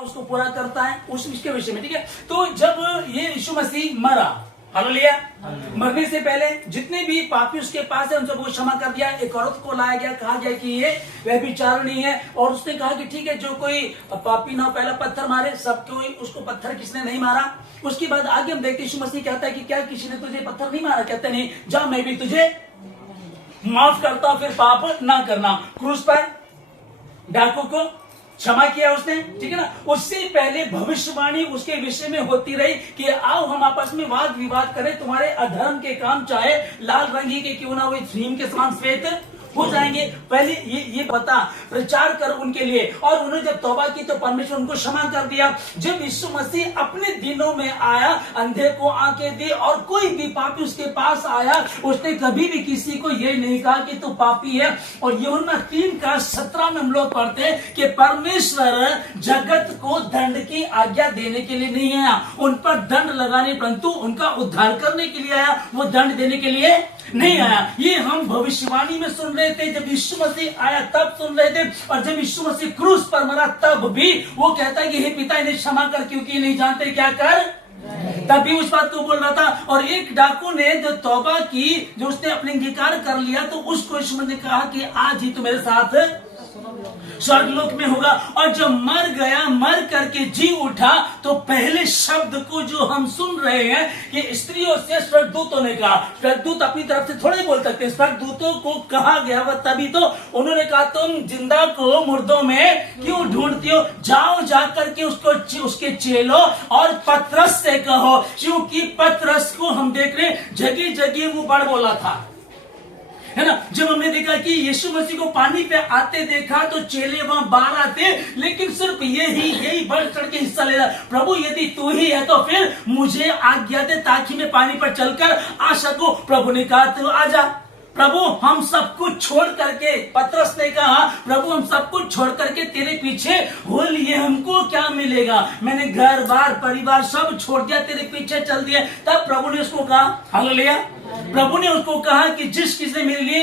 उसको पूरा करता है उसके विषय में, ठीक है। तो जब ये यीशु मसीह मरा, हालेलुया, मरने से पहले जितने भी पापी उसके पास है उन सबको क्षमा कर दिया। एक औरत को लाया गया, कहा गया कि ये व्यभिचारिणी है, और उसने कहा कि ठीक है, जो कोई पापी ना पहला पत्थर मारे। सब कोई उसको पत्थर किसने नहीं मारा। उसके बाद आगे हम देखते यीशु मसीह कहता है कि क्या किसी ने तुझे पत्थर नहीं मारा? कहते नहीं, जा मैं भी तुझे माफ करता हूं, फिर पाप ना करना। क्रूस पर डाकू को क्षमा किया उसने, ठीक है ना। उससे पहले भविष्यवाणी उसके विषय में होती रही कि आओ हम आपस में वाद विवाद करें, तुम्हारे अधर्म के काम चाहे लाल रंग ही के क्यों ना हुए हिम के समान श्वेत हो जाएंगे। पहले ये बता प्रचार कर उनके लिए, और उन्होंने जब तौबा की तो परमेश्वर उनको क्षमा कर दिया। जब यीशु मसीह अपने दिनों में आया, अंधे को आंखें दी, और कोई भी पापी उसके पास आया, उसने कभी भी किसी को ये नहीं कहा कि तू पापी है। और यूहन्ना 3:17 में हम लोग पढ़ते हैं कि परमेश्वर जगत को दंड की आज्ञा देने के लिए नहीं आया, उन पर दंड लगाने, परंतु उनका उद्धार करने के लिए आया, वो दंड देने के लिए नहीं आया। ये हम भविष्यवाणी में सुन रहे थे, जब यीशु मसीह आया तब सुन रहे थे, और जब यीशु मसीह क्रूस पर मरा तब भी वो कहता है कि हे पिता इन्हें क्षमा कर, क्योंकि ये नहीं जानते क्या कर। तभी उस बात को बोल रहा था। और एक डाकू ने जो तौबा की, जो उसने अपने अंगीकार कर लिया, तो उसको यीशु मसीह ने कहा कि आज ही तो मेरे साथ स्वर्गलोक में होगा। और जब मर गया, मर करके जी उठा, तो पहले शब्द को जो हम सुन रहे हैं कि स्त्रियों से स्वर्गदूतों ने कहा। स्वर्गदूत अपनी तरफ से थोड़े बोल सकते, स्वर्गदूतों को कहा गया वह, तभी तो उन्होंने कहा तुम जिंदा को मुर्दों में क्यों ढूंढती हो, जाओ जाकर के उसके चेलो और पतरस से कहो, क्योंकि पतरस को हम देख रहे जगह जगह वो बड़ बोला था, है ना। जब हमने देखा कि यीशु मसीह को पानी पे आते देखा तो चेले वहां 12 थे, लेकिन सिर्फ यही बढ़ चढ़ के हिस्सा ले रहा। प्रभु यदि तू ही है तो फिर मुझे आज्ञा दे ताकि मैं पानी पर चलकर आ सकूं। प्रभु ने कहा तू आजा। प्रभु हम सब कुछ छोड़ करके, पतरस ने कहा प्रभु हम सब कुछ छोड़ करके तेरे पीछे हो लिए, हमको क्या मिलेगा। मैंने घर बार परिवार सब छोड़ दिया, तेरे पीछे चल दिया। तब प्रभु ने उसको कहा, हालेलुया, प्रभु ने उसको कहा कि जिस किसी ने मेरे लिए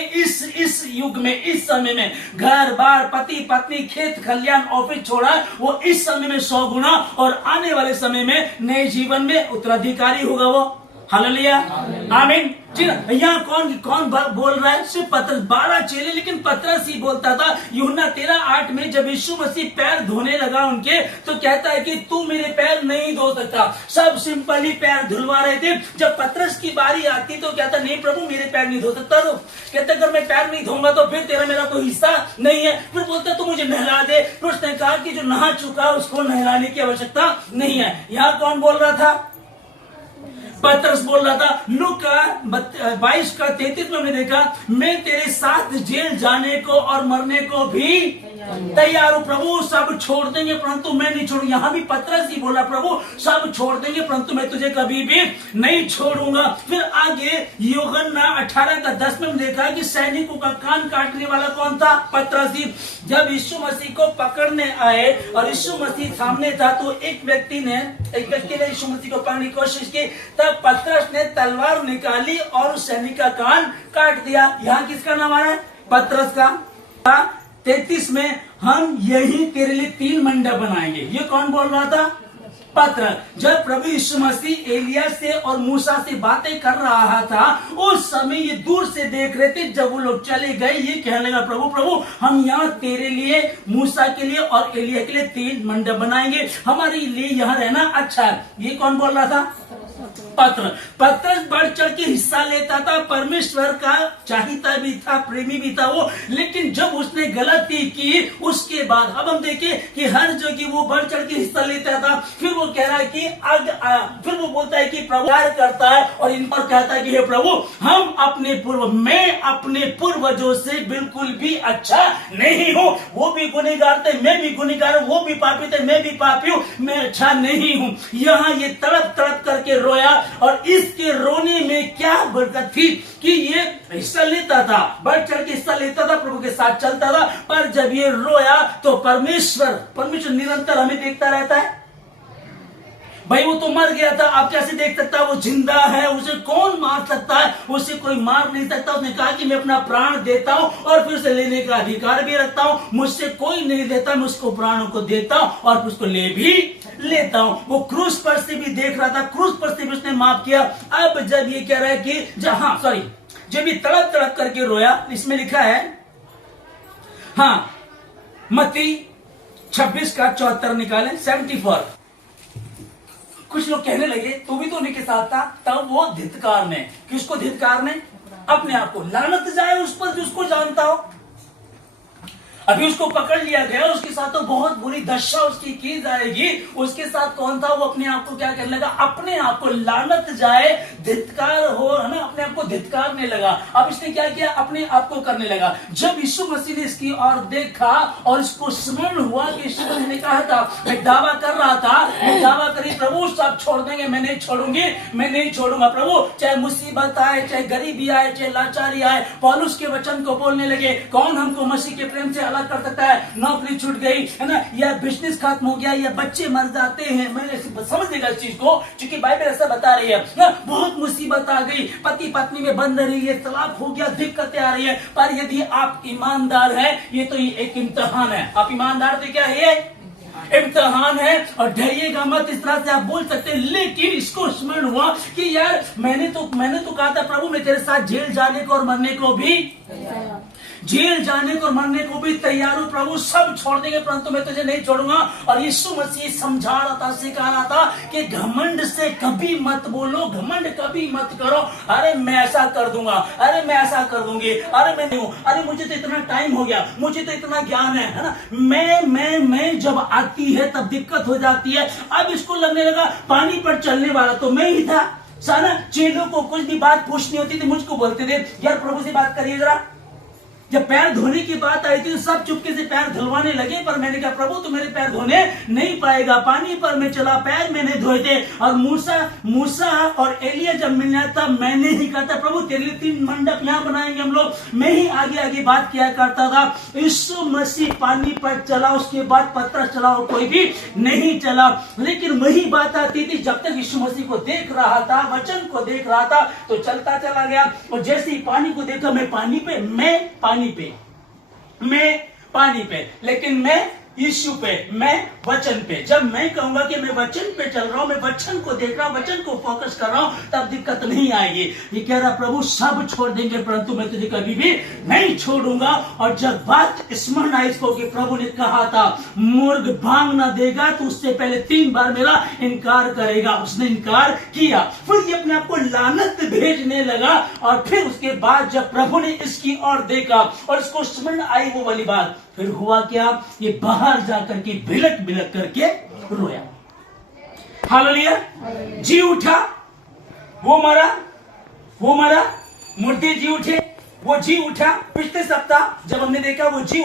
इस युग में, इस समय में घर बार पति पत्नी खेत खलियान ऑफिस छोड़ा, वो इस समय में 100 गुना और आने वाले समय में नए जीवन में उत्तराधिकारी होगा वो। हालेलुया, आमीन। जी ना। यहाँ कौन बोल रहा है? सिर्फ पतरस। 12 चेले, लेकिन पतरस ही बोलता था। यूहन्ना 13:8 में जब यीशु मसीह पैर धोने लगा उनके, तो कहता है कि तू मेरे पैर नहीं धो सकता। सब सिंपली पैर धुलवा रहे थे। जब पतरस की बारी आती तो कहता नहीं प्रभु मेरे पैर नहीं धो सकता। तो कहता अगर मैं पैर नहीं धोऊंगा तो फिर तेरा मेरा कोई हिस्सा नहीं है। फिर बोलता तू मुझे नहला दे। फिर उसने कहा कि जो नहा चुका उसको नहलाने की आवश्यकता नहीं है। यहाँ कौन बोल रहा था? पतरस बोल रहा था। लूका 22:33 में हमने देखा, मैं तेरे साथ जेल जाने को और मरने को भी तैयार हूं प्रभु, सब छोड़ देंगे परंतु मैं नहीं छोड़ूंगा। यहाँ भी पतरस ही बोला प्रभु सब छोड़ देंगे परंतु मैं तुझे कभी भी नहीं छोड़ूंगा। फिर आगे यूहन्ना 18:10 में देखा कि सैनिकों का कान काटने वाला कौन था? पतरस ही। जब यीशु मसीह को पकड़ने आए और यीशु मसीह सामने था, तो एक व्यक्ति ने यीशु मसीह को पकड़ने की कोशिश की, तब पतरस ने तलवार निकाली और उस सैनिक का कान काट दिया। यहाँ किसका नाम आ रहा है? पतरस का। 33 में हम यही तेरे लिए 3 मंडप बनाएंगे। ये कौन बोल रहा था? पतरस। जब प्रभु यीशु मसीह एलिया से और मूसा से बातें कर रहा था, उस समय ये दूर से देख रहे थे। जब वो लोग चले गए, ये कहने लगा प्रभु प्रभु हम यहाँ तेरे लिए, मूसा के लिए और एलिया के लिए 3 मंडप बनाएंगे, हमारे लिए यहाँ रहना अच्छा है। ये कौन बोल रहा था? पतरस बढ़ चढ़ के हिस्सा लेता था, परमेश्वर का चाहता भी था, प्रेमी भी था वो। लेकिन जब उसने गलती की उसके बाद अब हम देखें कि हर जगह वो बढ़ चढ़ के हिस्सा लेता था। फिर वो कह रहा है कि फिर वो बोलता है कि प्रभु प्यार करता है और इन पर कहता है कि हे प्रभु मैं अपने पूर्वजों से बिल्कुल भी अच्छा नहीं हूँ। वो भी गुनहगार थे, मैं भी गुनहगार हूँ, वो भी पापी थे, मैं भी पापी हूँ, मैं अच्छा नहीं हूँ। यहाँ ये तड़प तड़प करके रोया, और इसके रोने में क्या बरकत थी कि ये हिस्सा लेता था, बढ़ चढ़ के हिस्सा लेता था, प्रभु के साथ चलता था। पर जब ये रोया तो परमेश्वर निरंतर हमें देखता रहता है। भाई वो तो मर गया था, आप कैसे देख सकता है वो जिंदा है, उसे कौन मार सकता है, उसे कोई मार नहीं सकता। उसने कहा कि मैं अपना प्राण देता हूं और फिर उसे लेने का अधिकार भी रखता हूं, मुझसे कोई नहीं देता, मैं उसको प्राणों को देता हूं और फिर उसको ले भी लेता हूं। वो क्रूस पर से भी देख रहा था, क्रूस पर से भी उसने माफ किया। अब जब ये कह रहा है कि जब ये तड़प तड़प करके रोया, इसमें लिखा है मत्ती 26 का 74 निकालें, 74। कुछ लोग कहने लगे तू भी तो उन्हीं के साथ था, तब वो धिक्कार ने, किसको धिक्कार ने? अपने आप को। लानत जाए उस पर जिसको जानता हो। अभी उसको पकड़ लिया गया, उसके साथ तो बहुत बुरी दशा उसकी की जाएगी। उसके साथ कौन था? वो अपने आप को क्या करने लगा? अपने आप को, लानत जाए, धिक्कार हो, है ना, अपने आप को धिक्कारने लगा। अब इसने क्या किया? अपने आप को करने लगा। जब यीशु मसीह ने इसकी ओर देखा और इसको स्मरण हुआ कि यीशु मसीह ने कहा था, मैं दावा कर रहा था, मैं दावा करी प्रभु सब छोड़ देंगे, मैं नहीं छोड़ूंगी, मैं नहीं छोड़ूंगा प्रभु, चाहे मुसीबत आए, चाहे गरीबी आए, चाहे लाचारी आए। पौलुस के वचन को बोलने लगे, कौन हमको मसीह के प्रेम से कर सकता है? नौकरी छूट गई है ना, या बिजनेस खत्म हो गया, या बच्चे मर जाते हैं, मैंने समझ लेगा इस चीज को, क्योंकि बाइबल ऐसा बता रही है ना, बहुत मुसीबत आ गई, पति पत्नी में बंध रही है, तलाक हो गया, दिक्कतें आ रही है। पर यदि आप ईमानदार हैं, ये तो एक इम्तिहान है। आप ईमानदार तो क्या है? इम्तिहान है। और डरिएगा मत, इस तरह से आप बोल सकते हैं। लेकिन इसको स्मरण हुआ कि यार मैंने तो कहा था प्रभु मैं तेरे साथ जेल जाने को और मरने को भी, जेल जाने को मरने को भी तैयार हूं प्रभु, सब छोड़ देंगे परंतु मैं तुझे नहीं छोड़ूंगा। और यीशु मसीह समझा रहा था, सिखा रहा था कि घमंड से कभी मत बोलो, घमंड कभी मत करो। अरे मैं ऐसा कर दूंगा, अरे मैं ऐसा कर दूंगी, अरे मैं नहीं हूं, अरे मुझे तो इतना टाइम हो गया, मुझे तो इतना ज्ञान है ना। मैं जब आती है तब दिक्कत हो जाती है। अब इसको लगने लगा पानी पर चलने वाला तो मैं ही था। सारा चेलों को कुछ भी बात पूछनी होती थी मुझको बोलते थे, यार प्रभु से बात करिए जरा। जब पैर धोने की बात आई थी तो सब चुपके से पैर धुलवाने लगे, पर मैंने कहा प्रभु तू मेरे पैर धोने नहीं पाएगा। पानी पर मैं चला, पैर मैंने धोए थे। और मूसा और एलिया जब मिलना था, मैंने ही कहा था प्रभु तेरे लिए 3 मंडप यहाँ बनाएंगे हम लोग। मैं ही आगे आगे बात किया करता था। यीशु मसीह पानी पर चला, उसके बाद पत्थर चला और कोई भी नहीं चला। लेकिन वही बात आती थी, जब तक यीशु मसीह को देख रहा था, वचन को देख रहा था तो चलता चला गया। और जैसे ही पानी को देखा, मैं पानी पे, लेकिन मैं यीशु पे, मैं वचन पे। जब मैं कहूंगा कि मैं वचन पे चल रहा हूं, मैं वचन को देख रहा हूं, वचन को फोकस कर रहा हूं, तब दिक्कत नहीं आएगी। ये कह रहा प्रभु सब छोड़ देंगे परंतु मैं तुझे कभी भी नहीं छोड़ूंगा। और जब बात स्मरण आई इसको कि प्रभु ने कहा था मुर्ग भांग ना देगा तो उससे पहले 3 बार मेरा इनकार करेगा, उसने इनकार किया। फिर ये अपने आप को लानत भेजने लगा। और फिर उसके बाद जब प्रभु ने इसकी ओर देखा और इसको स्मरण आई वो वाली बात, फिर हुआ क्या? ये बाहर जाकर के बिलक बिलक करके रोया। हालेलुया। जी उठा, वो मरा, मुर्दे जी उठे, वो जी उठा। पिछले सप्ताह जब हमने देखा वो जी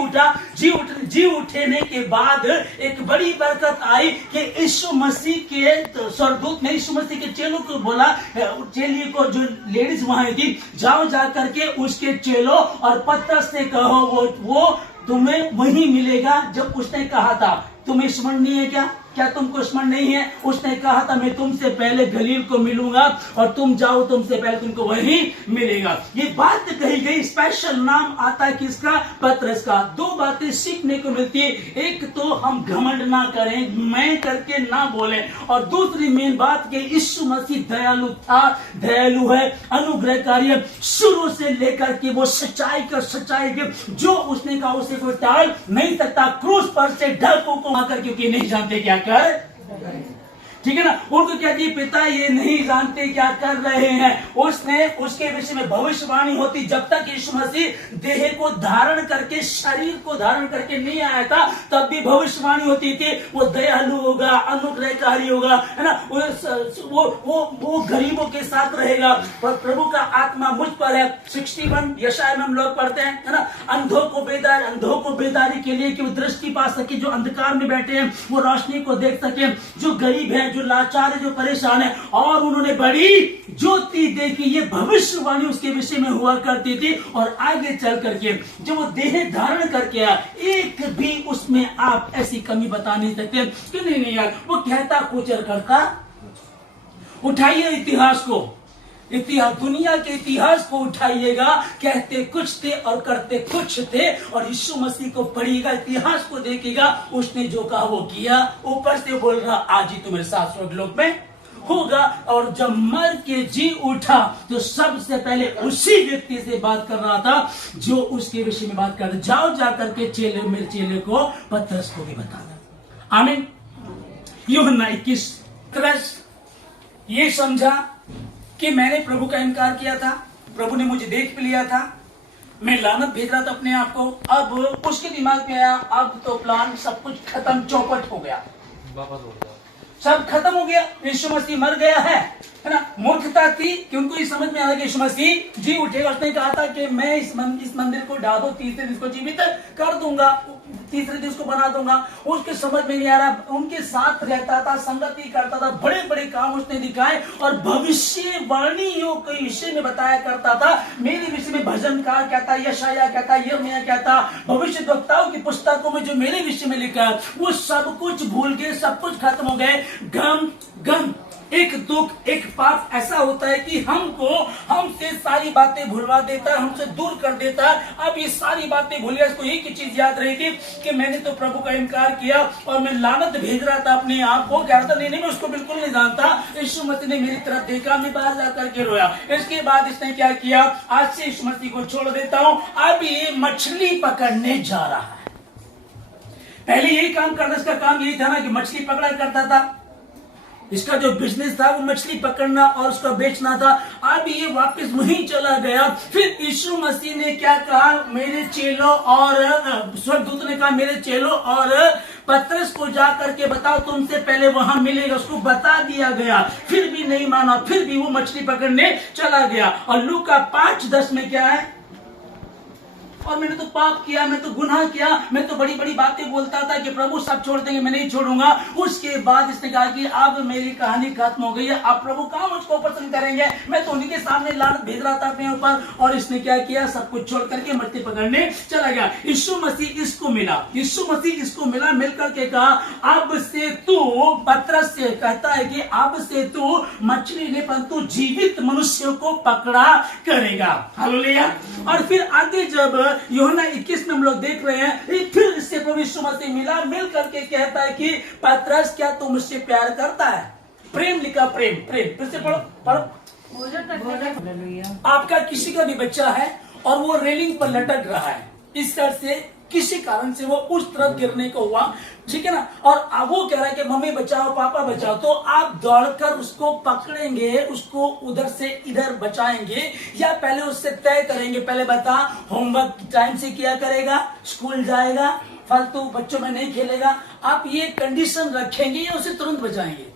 उठने के बाद एक बड़ी बरकत आई कि यीशु मसीह के स्वर्गदूत ने यीशु मसीह के चेलों को बोला, चेलियों को, जो लेडीज वहां थी, जाओ जा करके उसके चेलों और पतरस से कहो वो तुम्हें वही मिलेगा जब उसने कहा था। तुम्हें स्मरण नहीं है क्या तुमको स्मरण नहीं है? उसने कहा था मैं तुमसे पहले गलील को मिलूंगा और तुम जाओ, तुमसे पहले तुमको वही मिलेगा। ये बात कही गई, स्पेशल नाम आता है किसका? पतरस का। 2 बातें सीखने को मिलती है। एक तो हम घमंड ना करें, मैं करके ना बोले। और दूसरी मेन बात कि यीशु मसीह दयालु था, दयालु है, अनुग्रहकारी है। शुरू से लेकर के वो सच्चाई के जो उसने कहा उसे कोई टाल नहीं सकता। क्रूस पर से डरपों को आकर क्योंकि नहीं जानते क्या कर, ठीक है ना, उनको क्या दिए? पिता ये नहीं जानते क्या कर रहे हैं। उसने उसके विषय में भविष्यवाणी होती। जब तक यीशु मसीह देह को धारण करके, शरीर को धारण करके नहीं आया था, तब भी भविष्यवाणी होती थी वो दयालु होगा, अनुग्रहकारी होगा, है ना, वो गरीबों के साथ रहेगा। और प्रभु का आत्मा मुझ पर है। 61 यशाया में हम लोग पढ़ते हैं, है ना, अंधों को बेदारी के लिए कि वो दृष्टि पा सके, जो अंधकार में बैठे हैं वो रोशनी को देख सके, जो गरीब है, जो लाचार है, जो परेशान है। और उन्होंने बड़ी ज्योति देखी। ये भविष्यवाणी उसके विषय में हुआ करती थी। और आगे चल करके जब वो देह धारण करके आया, एक भी उसमें आप ऐसी कमी बता नहीं सकते कि नहीं यार वो कहता कुछ करता उठाइए इतिहास को, इतिहास, दुनिया के इतिहास को उठाइएगा। कहते कुछ थे और करते कुछ थे, और यीशु मसीह को पढ़िएगा, इतिहास को देखिएगा, उसने जो कहा वो किया। ऊपर से बोल रहा आज ही तुम्हारे साथ स्वर्गलोक में होगा। और जब मर के जी उठा तो सबसे पहले उसी व्यक्ति से बात कर रहा था जो उसके विषय में बात कर रहा था। जाओ जाकर के चेले, मेरे चेले को, पतरस को भी बता दो। आमीन। यूहन्ना 21 ये समझा कि मैंने प्रभु का इनकार किया था, प्रभु ने मुझे देख भी लिया था, मैं लानत भेज रहा था अपने आप को। अब उसके दिमाग में आया अब तो प्लान सब कुछ खत्म, चौपट हो गया, सब खत्म हो गया, यीशु मसीह मर गया है ना। मूर्खता थी कि उनको ये समझ में आया कि यीशु मसीह जी उठेगा। उसने कहा था कि मैं इस मंदिर को ढा दो, तीसरे दिन को जीवित कर दूंगा, तीसरे दिन को बना दूंगा। उसके समझ में नहीं आ रहा। उनके साथ रहता था, संगति करता था, बड़े बड़े काम उसने दिखाए और भविष्यवाणियों के विषय में बताया करता था। मेरे विषय में भजनकार कहता, यशाया कहता, यिर्मयाह कहता, भविष्यद्वक्ताओं की पुस्तकों में जो मेरे विषय में लिखा है वो सब कुछ भूल गए, सब कुछ खत्म हो गए। गम एक दुख, एक पाप ऐसा होता है कि हमसे सारी बातें भुलवा देता है, हमसे दूर कर देता है। अब ये सारी बातें भूल गया, इसको एक ही चीज याद रहेगी कि मैंने तो प्रभु का इनकार किया और मैं लानत भेज रहा था अपने आप को। कह रहा था नहीं मैं उसको बिल्कुल नहीं जानता। यीशु मसीह ने मेरी तरफ देखा, मैं बाहर जाकर के रोया। इसके बाद इसने क्या किया, आज से यीशु मसीह को छोड़ देता हूं, अब ये मछली पकड़ने जा रहा है। पहले यही काम करता, इसका काम यही था ना कि मछली पकड़ा करता था। इसका जो बिजनेस था वो मछली पकड़ना और उसका बेचना था। अब ये वापस वहीं चला गया। फिर यीशु मसीह ने क्या कहा, मेरे चेलों और स्वर्गदूत ने कहा मेरे चेलों और पतरस को जा करके बताओ तुमसे पहले वहां मिलेगा। उसको बता दिया गया, फिर भी नहीं माना, फिर भी वो मछली पकड़ने चला गया। और लूका 5:10 में क्या है, और मैंने तो पाप किया, मैं तो गुनाह किया, मैं तो बड़ी बड़ी बातें बोलता था कि प्रभु सब छोड़ देंगे, मैं नहीं छोड़ूंगा। उसके बाद इसने कहा कि अब मेरी कहानी खत्म हो गई है, अब प्रभु कहाँ मुझको पसंद करेंगे, मैं तो उनके सामने लानत भेज रहा था अपने ऊपर। और इसने क्या किया, सब कुछ छोड़ करके मछली पकड़ने चला गया। यीशु मसीह इसको मिला, यीशु मसीह इसको मिला, मिलकर के कहा अब से तू, पतरस से कहता है कि अब से तू मछली नहीं परंतु जीवित मनुष्यों को पकड़ा करेगा। हालेलुया। और फिर आगे जब यूहन्ना 21 में हम लोग देख रहे हैं, फिर इससे प्रभु यीशु मसीह मिला, मिल करके कहता है कि पतरस क्या तू मुझसे प्यार करता है। प्रेम लिखा, प्रेम, प्रेम, फिर से पढ़ो। आपका किसी का भी बच्चा है और वो रेलिंग पर लटक रहा है, इस तरह से किसी कारण से वो उस तरफ गिरने को हुआ, ठीक है ना, और अब वो कह रहा है कि मम्मी बचाओ, पापा बचाओ, तो आप दौड़कर उसको पकड़ेंगे, उसको उधर से इधर बचाएंगे, या पहले उससे तय करेंगे, पहले बता होमवर्क टाइम से किया करेगा, स्कूल जाएगा, फालतू बच्चों में नहीं खेलेगा, आप ये कंडीशन रखेंगे या उसे तुरंत बचाएंगे?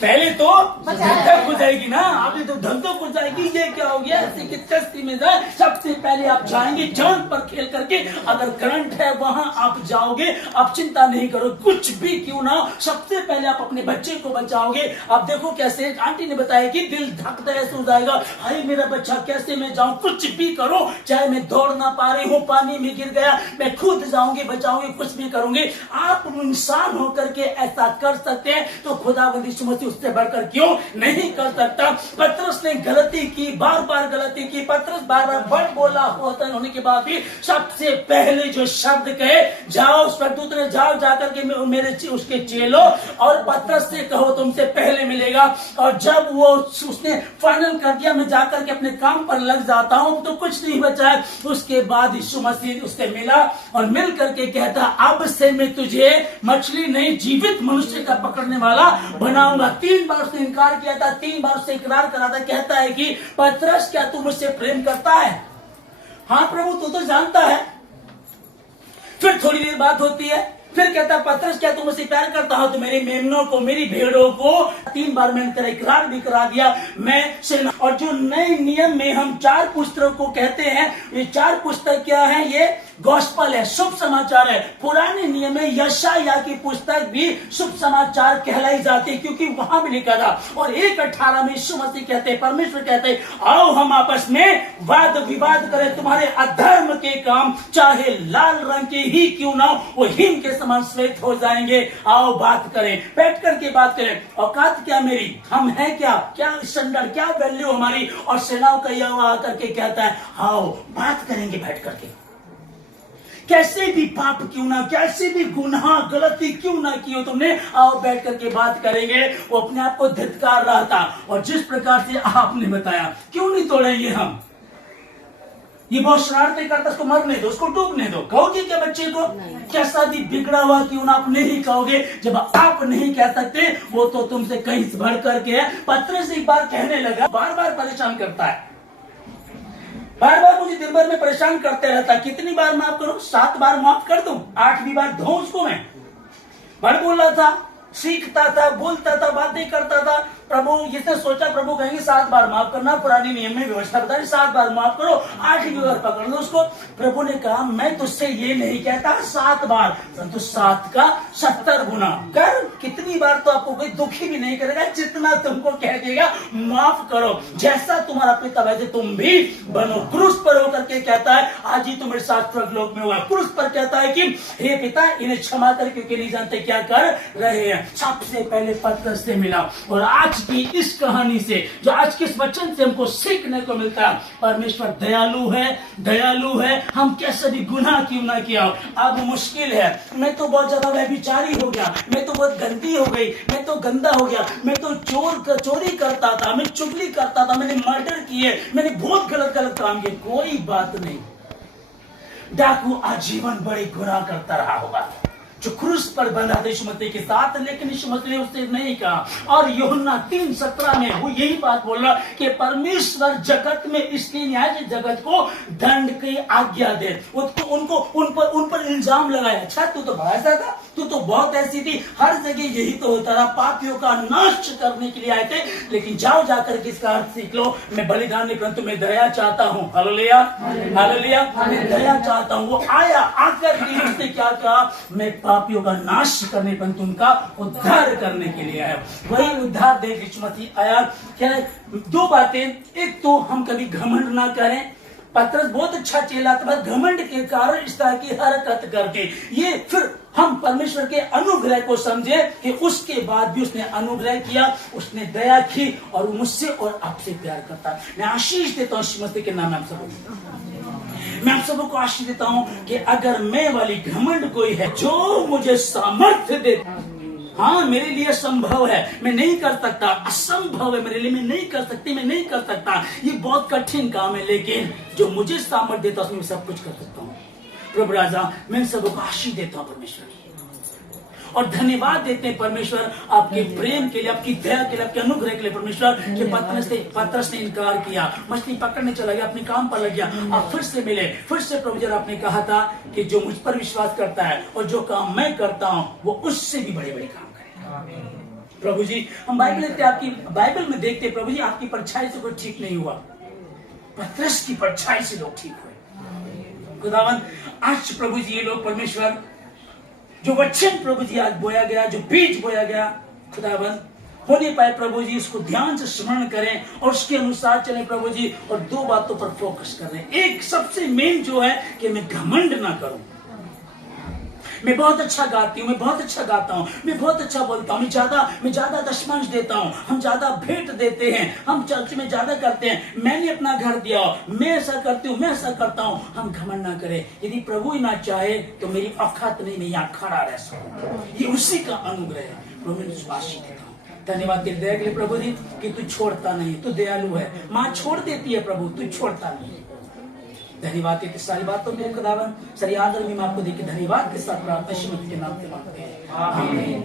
पहले तो धंधक हो जाएगी ना, आपने तो धंधक हो जाएगी, ये क्या हो गया, ऐसे कि कश्ती में जाए, सबसे पहले आप जाएंगे जान पर खेल करके, अगर करंट है वहां आप जाओगे, आप चिंता नहीं करो, कुछ भी क्यों ना हो, सबसे पहले आप अपने बच्चे को बचाओगे। आप देखो कैसे आंटी ने बताया कि दिल धक ऐसे हो जाएगा, हाय मेरा बच्चा कैसे मैं जाऊं, कुछ भी करो, चाहे मैं दौड़ ना पा रही हूँ, पानी में गिर गया, मैं खुद जाऊंगी, बचाऊंगी, कुछ भी करूंगी। आप इंसान होकर के ऐसा कर सकते हैं, तो खुदावंद यीशु मसीह उससे बढ़कर क्यों नहीं कर सकता। पतरस ने गलती की, बार बार गलती की, पतरस बार बार बड़ बोला होने के बाद भी सबसे पहले जो शब्द कहे, जाओ, स्वर्गदूत ने जाओ जाकर के मेरे उसके चेलो और पतरस से कहो तुमसे पहले मिलेगा। और जब वो उसने फाइनल कर दिया मैं जाकर के अपने काम पर लग जाता हूं, तो कुछ नहीं बचा। उसके बाद यीशु मसीह उससे मिला और मिल करके कहता अब से मैं तुझे मछली नहीं जीवित मनुष्य का पकड़ने वाला बनाऊंगा। 3 बार उसने इनकार किया था, 3 बार उससे इकरार करा था। कहता है कि पतरस क्या तू मुझसे प्रेम करता है? हाँ प्रभु तू तो जानता है। फिर थोड़ी देर बात होती है, फिर कहता पतरस क्या तू मुझसे प्यार करता हो? तो मेरे मेमनों को, मेरी भेड़ों को 3 बार मैंने तेरा इकरार भी करा दिया। मैं और जो नए नियम में हम 4 पुस्तकों को कहते हैं, ये 4 पुस्तक क्या है? ये गॉस्पल है, शुभ समाचार है। पुराने नियम में यशायाह की पुस्तक भी शुभ समाचार कहलाई जाती है, क्योंकि वहां भी लिखा था। और 1:18 में यीशु मसीह कहते हैं, परमेश्वर कहते हैं, आओ हम आपस में वाद विवाद करें, तुम्हारे अधर्म के काम चाहे लाल रंग के ही क्यों ना हो, वो हिम के समान श्वेत हो जाएंगे। आओ बात करें, बैठ करके बात करें। औकात क्या मेरी, हम हैं क्या स्टैंडर्ड, क्या वैल्यू हमारी। और सेनाओं का यहोवा आकर के कहता है, आओ बात करेंगे बैठ करके। कैसे भी पाप क्यों ना, कैसे भी गुनाह गलती क्यों ना की हो तुमने, आओ बैठ करके बात करेंगे। वो अपने आप को धिक्कार रहा था, और जिस प्रकार से आपने बताया, क्यों नहीं तोड़ेंगे हम। ये बहुत शरारतें करता, उसको मरने दो, उसको डूबने दो। कहोगे क्या बच्चे को, कैसा भी बिगड़ा हुआ क्यों ना, आप नहीं कहोगे। जब आप नहीं कह सकते, वो तो तुमसे कहीं बढ़ करके है। पत्रस एक बार कहने लगा, बार बार परेशान करता है, बार बार मुझे दिन भर में परेशान करते रहता। कितनी बार माफ करूं, 7 बार माफ कर दूं, 8वीं बार धो उसको मैं। बड़ बोल रहा था, सीखता था, बोलता था, बातें करता था। प्रभु जिसने सोचा प्रभु कहेंगे 7 बार माफ करना, पुराने नियम में व्यवस्था बता रही 7 बार माफ करो, 8वीं बार पकड़ लो उसको। प्रभु ने कहा, मैं तुझसे ये नहीं कहता 7 बार, परंतु 7 का 70 गुना कर। कितनी बार तो आपको कोई दुखी भी नहीं करेगा, जितना तुमको कह देगा माफ करो। जैसा तुम्हारा पिता वैसे तुम भी बनो। क्रूस पर होकर के कहता है, आज ही तुम्हारे साथ स्वर्गलोक में हुआ। क्रूस पर कहता है कि हे पिता, इन्हें क्षमा कर, क्योंकि नहीं जानते क्या कर रहे हैं। सबसे पहले पत्रस से मिला, और आज की इस कहानी से, जो आज के इस वचन से हमको सीखने को मिलता है, परमेश्वर दयालु है, दयालु है। हम कैसे भी गुनाह क्यों ना किया, अब मुश्किल है, मैं तो बहुत ज्यादा व्यभिचारी हो गया, मैं तो बहुत गंदी हो गई, मैं तो गंदा हो गया, मैं तो चोरी करता था, मैं चुगली करता था, मैंने मर्डर किए, मैंने बहुत गलत काम किए। कोई बात नहीं, डाकू आजीवन बड़े गुनाह करता रहा होगा, जो क्रूस पर बंधा था यीशु मसीह के साथ, लेकिन यीशु मसीह ने उससे नहीं कहा। और यूहन्ना 3:17 में वो यही बात बोल रहा कि परमेश्वर जगत में इसलिए न्याय जगत को दंड की आज्ञा दे। उन पर इल्जाम लगाया, अच्छा तू तो भाषा था, तू तो बहुत ऐसी थी, हर जगह यही तो होता रहा, पापियों का नाश करने के लिए आए थे, लेकिन जाओ जाकर के इसका अर्थ सीख लो, मैं बलिदान नहीं परंतु मैं दया चाहता हूँ। हालेलुया, हालेलुया, मैं दया चाहता हूँ। वो आया, आकर के उसने क्या कहा, मैं पापियों का नाश करने परंतु उनका उद्धार करने के लिए आया। वही उद्धार देख यीशु मसीह आया। क्या 2 बातें, एक तो हम कभी घमंड ना करें। पत्रस बहुत अच्छा चेला था, घमंड के कारण इस तरह की हरकत करके ये, फिर हम परमेश्वर के अनुग्रह को समझे कि उसके बाद भी उसने अनुग्रह किया, उसने दया की, और मुझसे और आपसे प्यार करता। मैं आशीष देता हूँ यीशु मसीह के नाम में आप सबको। मैं आप सबको आशीष देता हूँ कि अगर मैं वाली घमंड कोई है, जो मुझे सामर्थ्य दे, हाँ मेरे लिए संभव है, मैं नहीं कर सकता, असंभव है मेरे लिए, मैं नहीं कर सकती, मैं नहीं कर सकता, ये बहुत कठिन काम है, लेकिन जो मुझे सामर्थ्य देता उसमें मैं सब कुछ कर सकता हूँ। प्रभु राजा, मैं सबको आशीष देता हूँ परमेश्वर, और धन्यवाद देते हैं परमेश्वर आपके प्रेम के लिए, आपकी दया के लिए, आपके अनुग्रह के लिए परमेश्वर। कि पत्रस ने इनकार किया, मछली पकड़ने चला गया, अपने काम पर लग गया, आप फिर से मिले, फिर से प्रभु जी आपने कहा था कि जो मुझ पर विश्वास करता है और जो काम मैं करता हूँ वो उससे भी बड़े बड़े काम करेगा। प्रभु जी, हम बाइबल देखते, आपकी बाइबल में देखते प्रभु जी आपकी परछाई से कोई ठीक नहीं हुआ, पत्रस की परछाई से लोग ठीक हुए। खुदावन, आज प्रभु जी ये लोग परमेश्वर, जो वचन प्रभु जी आज बोया गया, जो बीज बोया गया, खुदावन होने पाए प्रभु जी, उसको ध्यान से स्मरण करें और उसके अनुसार चलें प्रभु जी। और 2 बातों पर फोकस कर रहे हैं। एक सबसे मेन जो है कि मैं घमंड ना करूं। मैं बहुत अच्छा गाती हूँ, मैं बहुत अच्छा गाता हूँ, मैं बहुत अच्छा बोलता हूँ, मैं ज्यादा दशमांश देता हूँ, हम ज्यादा भेंट देते हैं, हम चर्च में ज्यादा करते हैं, मैंने अपना घर दिया, मैं ऐसा करती हूँ, मैं ऐसा करता हूँ। हम घमंड ना करें। यदि प्रभु ही ना चाहे तो मेरी औकात नहीं, मैं यहाँ खड़ा रह सकूं, ये उसी का अनुग्रह है। प्रभु मैं आशीष देता हूँ। धन्यवाद तेरे दया के लिए प्रभु जी कि तू छोड़ता नहीं, तू दयालु है। माँ छोड़ देती है प्रभु, तू छोड़ता नहीं है। धन्यवाद की सारी बातों में खुदावन, सारी आदर में आपको देके धन्यवाद के साथ प्रार्थना यीशु मसीह के नाम से मांगते हैं, आमीन।